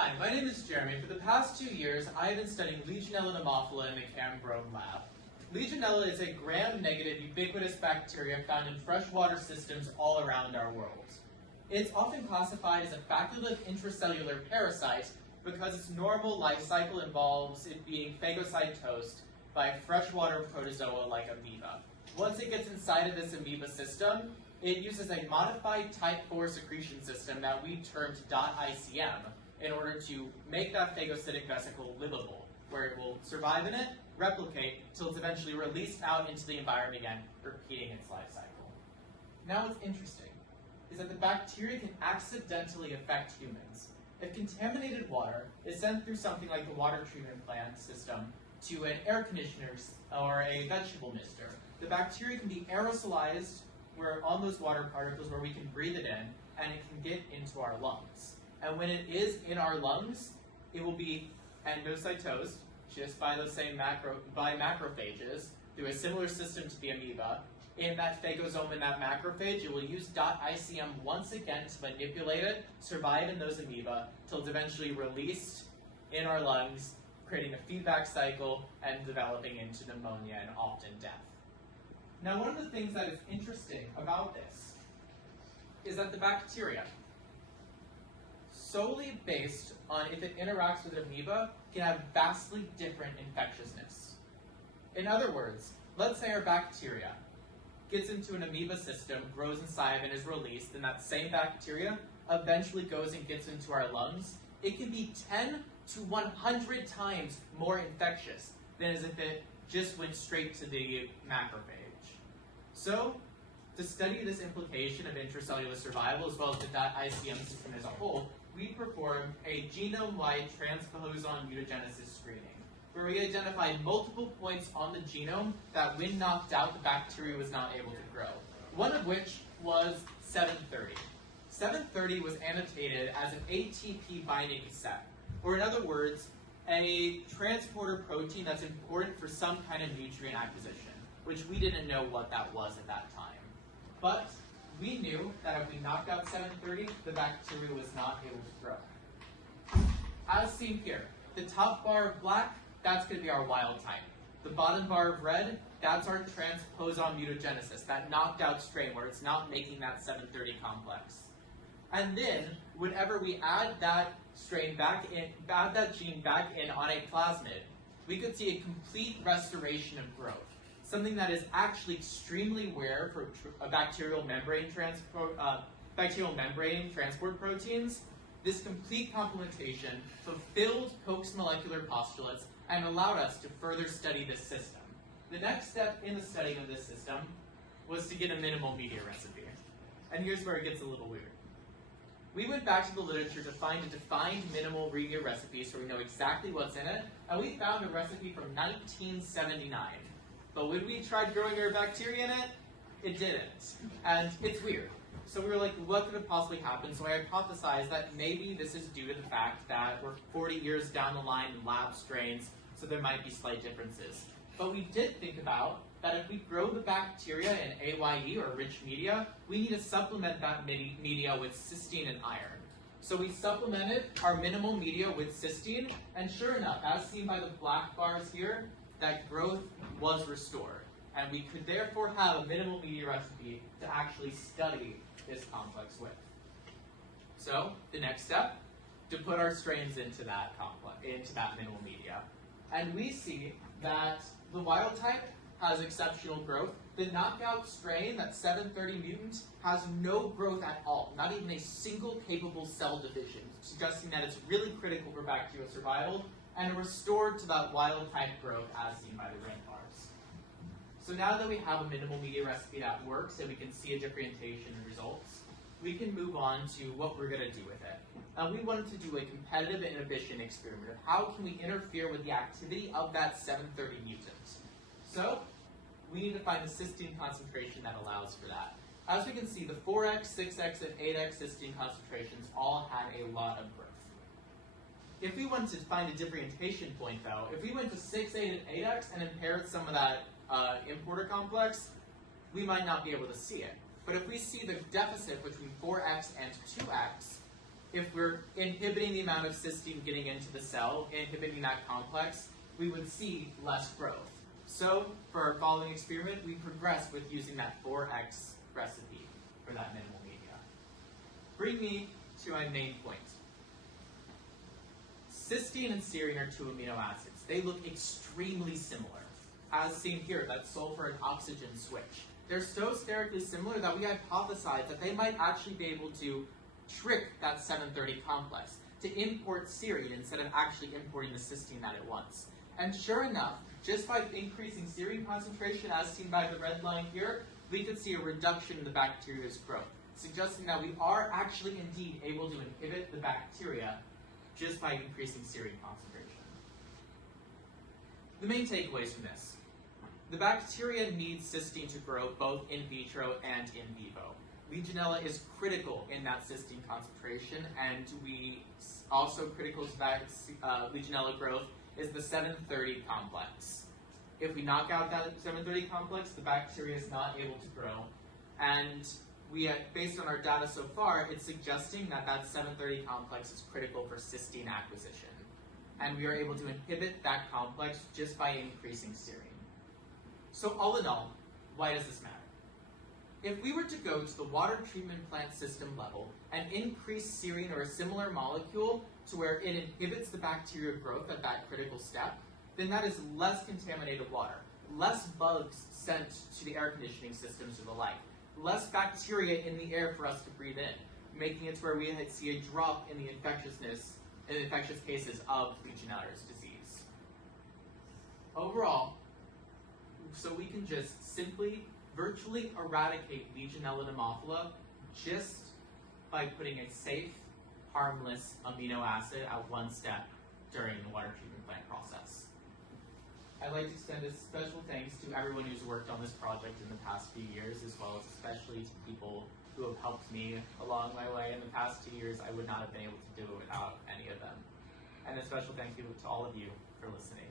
Hi, my name is Jeremy. For the past 2 years, I have been studying Legionella pneumophila in the Cambridge lab. Legionella is a gram-negative ubiquitous bacteria found in freshwater systems all around our world. It's often classified as a facultative intracellular parasite because its normal life cycle involves it being phagocytosed by a freshwater protozoa like amoeba. Once it gets inside of this amoeba system, it uses a modified type 4 secretion system that we termed .ICM in order to make that phagocytic vesicle livable, where it will survive in it, replicate, till it's eventually released out into the environment again, repeating its life cycle. Now what's interesting is that the bacteria can accidentally affect humans. If contaminated water is sent through something like the water treatment plant system to an air conditioner or a vegetable mister, the bacteria can be aerosolized on those water particles where we can breathe it in, and it can get into our lungs. And when it is in our lungs, it will be endocytosed just by those same macrophages through a similar system to the amoeba. In that phagosome and that macrophage, it will use .ICM once again to manipulate it, survive in those amoeba, till it's eventually released in our lungs, creating a feedback cycle and developing into pneumonia and often death. Now, one of the things that is interesting about this is that the bacteria, solely based on if it interacts with an amoeba, can have vastly different infectiousness. In other words, let's say our bacteria gets into an amoeba system, grows inside and is released, and that same bacteria eventually goes and gets into our lungs. It can be 10 to 100 times more infectious than as if it just went straight to the macrophage. So, to study this implication of intracellular survival as well as the .ICM system as a whole, we performed a genome-wide transposon mutagenesis screening, where we identified multiple points on the genome that when knocked out, the bacteria was not able to grow. One of which was 730. 730 was annotated as an ATP binding set, or in other words, a transporter protein that's important for some kind of nutrient acquisition, which we didn't know what that was at that time. But we knew that if we knocked out 730, the bacteria was not able to grow. As seen here, the top bar of black, that's going to be our wild type. The bottom bar of red, that's our transposon mutagenesis, that knocked out strain where it's not making that 730 complex. And then, whenever we add that strain back in, add that gene back in on a plasmid, we could see a complete restoration of growth. Something that is actually extremely rare for bacterial membrane transport proteins. This complete complementation fulfilled Koch's molecular postulates and allowed us to further study this system. The next step in the study of this system was to get a minimal media recipe. And here's where it gets a little weird. We went back to the literature to find a defined minimal media recipe so we know exactly what's in it, and we found a recipe from 1979. But when we tried growing our bacteria in it, it didn't. And it's weird. So we were like, what could have possibly happened? So I hypothesized that maybe this is due to the fact that we're 40 years down the line in lab strains, so there might be slight differences. But we did think about that if we grow the bacteria in AYE or rich media, we need to supplement that media with cysteine and iron. So we supplemented our minimal media with cysteine, and sure enough, as seen by the black bars here, that growth was restored. And we could therefore have a minimal media recipe to actually study this complex with. So, the next step, to put our strains into that minimal media. And we see that the wild type has exceptional growth. The knockout strain, that 730 mutant, has no growth at all, not even a single capable cell division, suggesting that it's really critical for bacterial survival, and restored to that wild type growth as seen by the red bars. So now that we have a minimal media recipe that works and we can see a differentiation in results, we can move on to what we're going to do with it. And we wanted to do a competitive inhibition experiment of how can we interfere with the activity of that 730 mutant. So we need to find the cysteine concentration that allows for that. As we can see, the 4x, 6x, and 8x cysteine concentrations all had a lot of growth. If we wanted to find a differentiation point, though, if we went to 6, 8, and 8x and impaired some of that importer complex, we might not be able to see it. But if we see the deficit between 4x and 2x, if we're inhibiting the amount of cysteine getting into the cell, inhibiting that complex, we would see less growth. So for our following experiment, we progressed with using that 4x recipe for that minimal media. Bring me to my main point. Cysteine and serine are two amino acids. They look extremely similar. As seen here, that sulfur and oxygen switch. They're so sterically similar that we hypothesized that they might actually be able to trick that 730 complex to import serine instead of actually importing the cysteine that it wants. And sure enough, just by increasing serine concentration, as seen by the red line here, we could see a reduction in the bacteria's growth, suggesting that we are actually indeed able to inhibit the bacteria just by increasing serine concentration. The main takeaways from this. The bacteria needs cysteine to grow both in vitro and in vivo. Legionella is critical in that cysteine concentration, and also critical to that Legionella growth is the 730 complex. If we knock out that 730 complex, the bacteria is not able to grow, and based on our data so far, it's suggesting that that 730 complex is critical for cysteine acquisition, and we are able to inhibit that complex just by increasing serine. So all in all, why does this matter? If we were to go to the water treatment plant system level and increase serine or a similar molecule to where it inhibits the bacterial growth at that critical step, then that is less contaminated water, less bugs sent to the air conditioning systems or the like, less bacteria in the air for us to breathe in, making it to where we see a drop in the infectious cases of Legionnaires disease. Overall, so we can just simply virtually eradicate Legionella pneumophila just by putting a safe, harmless amino acid at one step during the water treatment plant process. I'd like to extend a special thanks to everyone who's worked on this project in the past few years, as well as especially to people who have helped me along my way in the past 2 years. I would not have been able to do it without any of them. And a special thank you to all of you for listening.